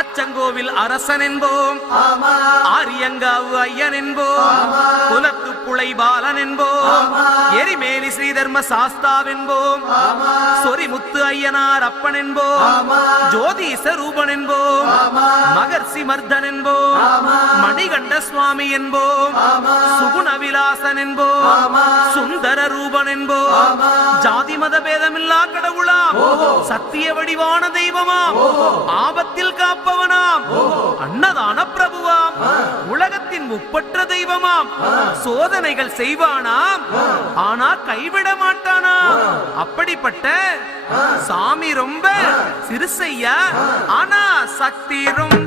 அச்சங்கோவில் அரசன் என்போம், ஆரியங்காவு ஐயன் என்போம், குலத்து புளை பாலன் என்போம், எரிமேலி ஸ்ரீதர்ம சாஸ்தாவென்போம், சொரிமுத்து ஐயனார் அப்பன் என்போம், ஜோதிச ரூபன் என்போம், மகர்ஷி மர்தன் என்போம், மணிகண்ட சுவாமி என்போம், சுகுண விலாசன் என்போம், சுந்தர ரூபன் என்போம், ஜாதி மத பேதமில்லா கடவுளாம், சத்திய வடிவான தெய்வமாம், ஆபத்தில் காப்பவனாம், அன்னதான பிரபுவாம், உலகத்தின் முப்பற்ற தெய்வமாம், சோதனைகள் செய்வானாம் ஆனா கைவிட மாட்டானாம். அப்படிப்பட்ட சாமி ரொம்ப சிறுசையா, ஆனா சக்தி ரொம்ப